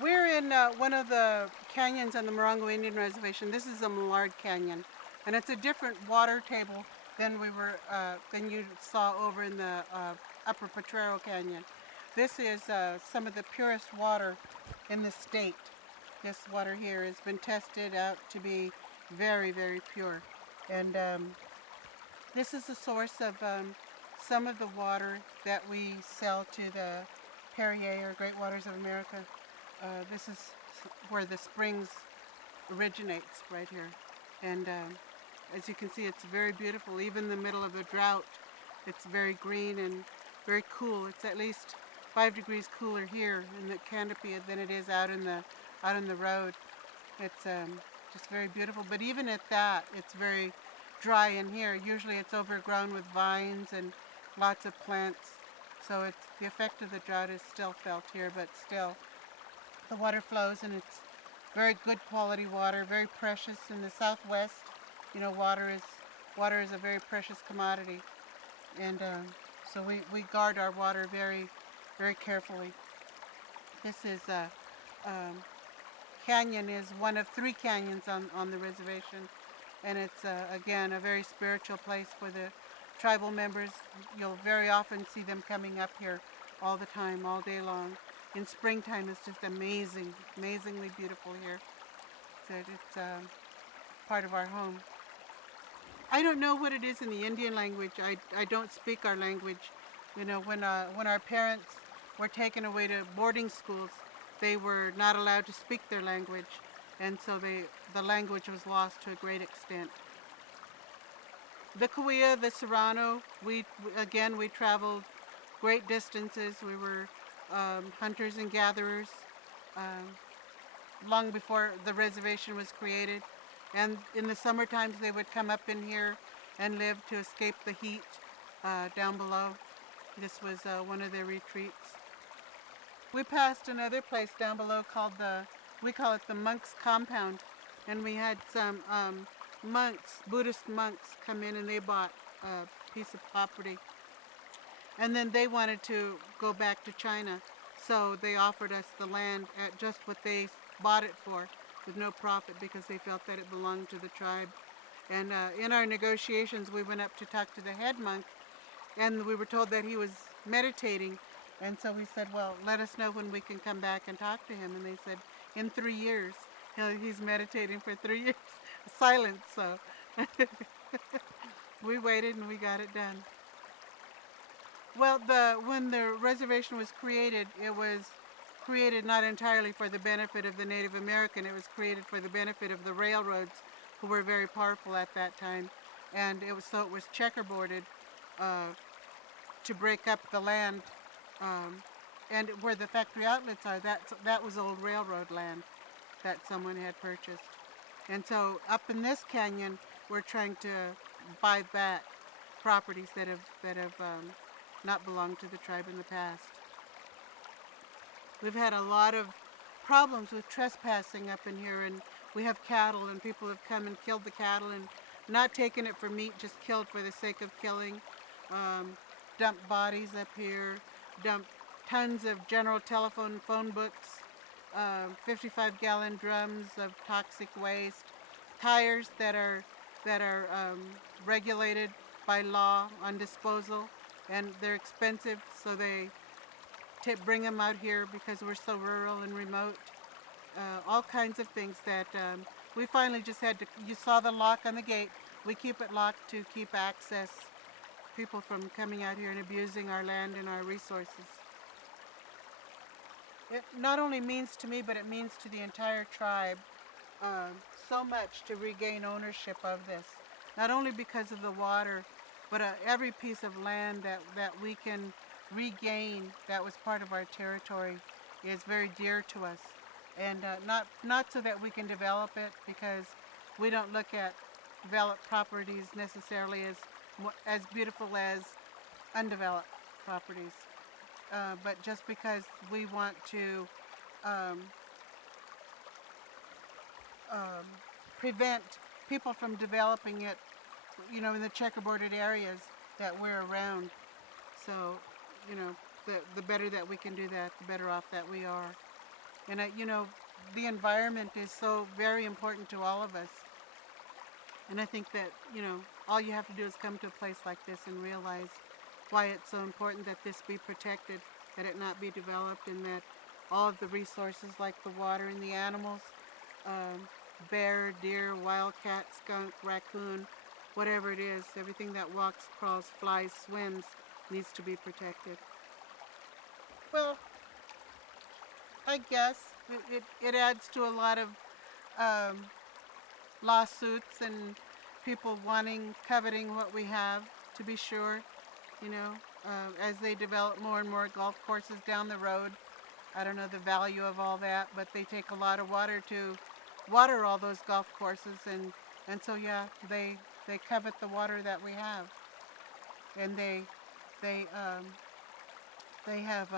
We're in one of the canyons on the Morongo Indian Reservation. This is the Mallard Canyon, and it's a different water table than you saw over in the Upper Potrero Canyon. This is some of the purest water in the state. This water here has been tested out to be very, very pure, and this is the source of some of the water that we sell to the Perrier or Great Waters of America. This is where the springs originates right here. And as you can see, it's very beautiful. Even in the middle of a drought, it's very green and very cool. It's at least 5 degrees cooler here in the canopy than it is out in the road. It's just very beautiful. But even at that, it's very dry in here. Usually it's overgrown with vines and lots of plants. So it's the effect of the drought is still felt here, but still the water flows, and it's very good quality water, very precious. In the Southwest, you know, water is a very precious commodity, and so we guard our water very, very carefully. This is canyon is one of 3 canyons on the reservation, and it's again a very spiritual place for the tribal members. You'll very often see them coming up here all the time, all day long. In springtime, it's just amazingly beautiful here. So it's part of our home. I don't know what it is in the Indian language. I don't speak our language. You know, when our parents were taken away to boarding schools, they were not allowed to speak their language, and so the language was lost to a great extent. The Cahuilla, the Serrano, we traveled great distances. We were hunters and gatherers long before the reservation was created. And in the summer times, they would come up in here and live to escape the heat down below. This was one of their retreats. We passed another place down below called we call it the Monks Compound. And we had some monks, Buddhist monks, come in, and they bought a piece of property. And then they wanted to go back to China, so they offered us the land at just what they bought it for, with no profit, because they felt that it belonged to the tribe. And in our negotiations, we went up to talk to the head monk, and we were told that he was meditating. And so we said, well, let us know when we can come back and talk to him. And they said, in 3 years. He's meditating for 3 years. Silence, so we waited and we got it done. Well, when the reservation was created, it was created not entirely for the benefit of the Native American. It was created for the benefit of the railroads, who were very powerful at that time. And it was checkerboarded to break up the land. And where the factory outlets are, that was old railroad land that someone had purchased. And so up in this canyon, we're trying to buy back properties that have not belonged to the tribe in the past. We've had a lot of problems with trespassing up in here, and we have cattle, and people have come and killed the cattle and not taken it for meat, just killed for the sake of killing. Dumped bodies up here, dumped tons of general telephone phone books, 55-gallon drums of toxic waste, tires that are regulated by law on disposal, and they're expensive, so they bring them out here because we're so rural and remote. All kinds of things that we finally just had to. You saw the lock on the gate. We keep it locked to keep access, people from coming out here and abusing our land and our resources. It not only means to me, but it means to the entire tribe so much to regain ownership of this. Not only because of the water, but every piece of land that we can regain that was part of our territory is very dear to us. And not so that we can develop it, because we don't look at developed properties necessarily as beautiful as undeveloped properties. But just because we want to prevent people from developing it, you know, in the checkerboarded areas that we're around. So, you know, the better that we can do that, the better off that we are. And the environment is so very important to all of us. And I think that, all you have to do is come to a place like this and realize why it's so important that this be protected, that it not be developed, and that all of the resources like the water and the animals, um, bear, deer, wildcat, skunk, raccoon, whatever it is, everything that walks, crawls, flies, swims, needs to be protected. Well, I guess it adds to a lot of um, lawsuits and people wanting, coveting what we have, to be sure, as they develop more and more golf courses down the road. I don't know the value of all that, but they take a lot of water to water all those golf courses, and so yeah, they covet the water that we have, and they they have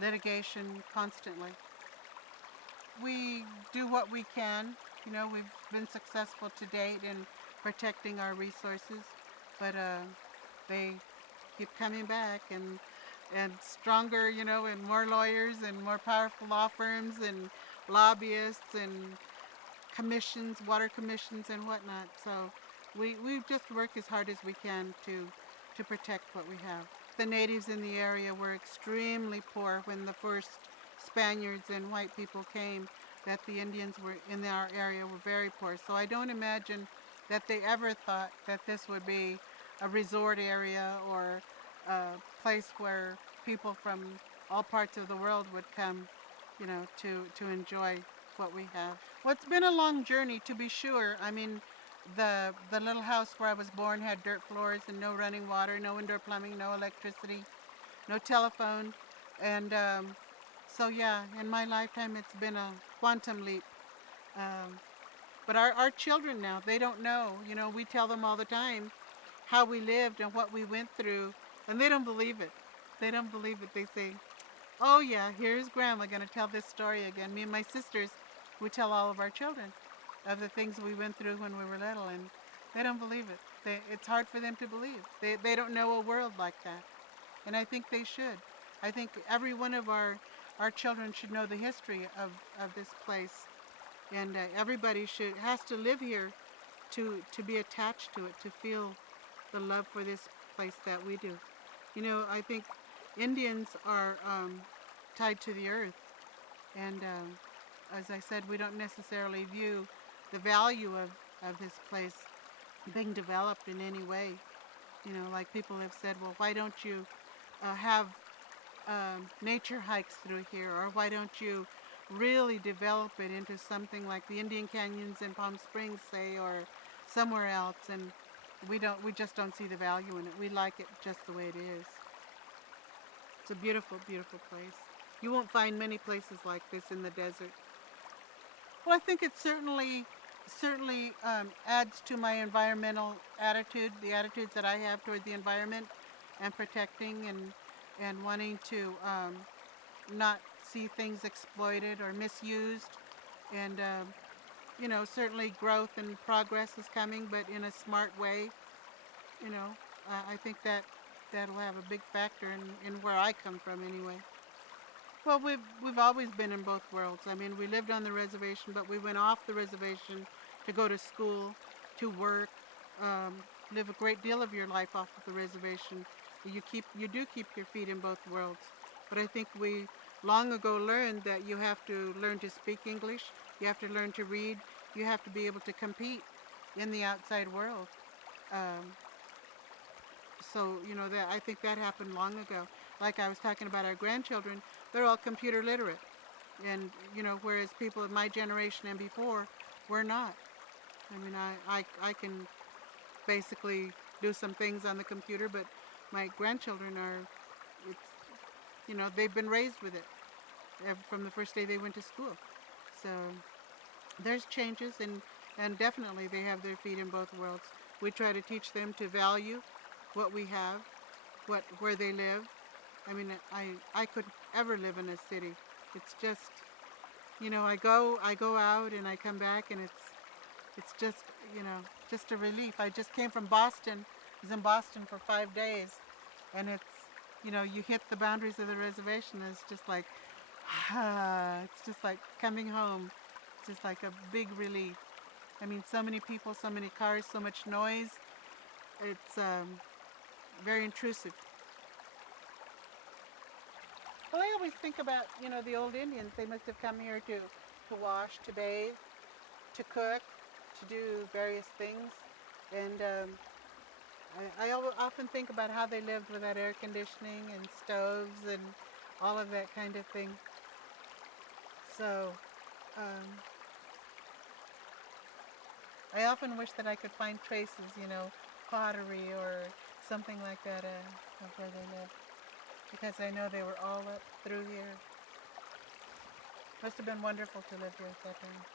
litigation constantly. We do what we can. We've been successful to date in protecting our resources, but they keep coming back, and stronger, and more lawyers and more powerful law firms and lobbyists and commissions, water commissions and whatnot. So we just work as hard as we can to protect what we have. The natives in the area were extremely poor when the first Spaniards and white people came, that the Indians were in our area were very poor. So I don't imagine that they ever thought that this would be a resort area or a place where people from all parts of the world would come, to enjoy what we have. Well, it's been a long journey, to be sure. I mean, the little house where I was born had dirt floors and no running water, no indoor plumbing, no electricity, no telephone, and so yeah, in my lifetime, it's been a quantum leap. Um, but our children now, they don't know. We tell them all the time how we lived and what we went through, and they don't believe it. They don't believe it. They say, "Oh yeah, here's Grandma going to tell this story again." Me and my sisters, we tell all of our children of the things we went through when we were little, and they don't believe it. It's hard for them to believe. They don't know a world like that, and I think they should. I think every one of our children should know the history of this place, and everybody has to live here to be attached to it, to feel the love for this place that we do. I think Indians are tied to the earth, and as I said, we don't necessarily view the value of this place being developed in any way. Like people have said, well, why don't you have nature hikes through here, or why don't you really develop it into something like the Indian Canyons in Palm Springs, say, or somewhere else? And we just don't see the value in it. We like it just the way it is. It's a beautiful, beautiful place. You won't find many places like this in the desert. Well, I think it certainly adds to my environmental attitude, the attitudes that I have toward the environment, and protecting and wanting to not see things exploited or misused. And certainly growth and progress is coming, but in a smart way. I think that'll have a big factor in where I come from anyway. Well, we've always been in both worlds. I mean, we lived on the reservation, but we went off the reservation to go to school, to work, um, live a great deal of your life off of the reservation. You do keep your feet in both worlds. But I think we long ago learned that you have to learn to speak English, you have to learn to read, you have to be able to compete in the outside world. Um, so that I think that happened long ago. Like I was talking about our grandchildren, they're all computer literate, and whereas people of my generation and before were not. I mean, I can basically do some things on the computer, but my grandchildren are, it's, they've been raised with it from the first day they went to school. So there's changes, and definitely they have their feet in both worlds. We try to teach them to value what we have, where they live. I mean, I couldn't ever live in a city. It's just, I go out and I come back, and it's just, just a relief. I just came from Boston. I was in Boston for 5 days, and it's, you hit the boundaries of the reservation, and it's just like, It's just like coming home. It's just like a big relief. I mean, so many people, so many cars, so much noise. It's very intrusive. Well, I always think about, the old Indians. They must have come here to wash, to bathe, to cook, to do various things. And often think about how they lived without air conditioning and stoves and all of that kind of thing. So um, I often wish that I could find traces, pottery or something like that of where they lived. Because I know they were all up through here. Must have been wonderful to live here at that time.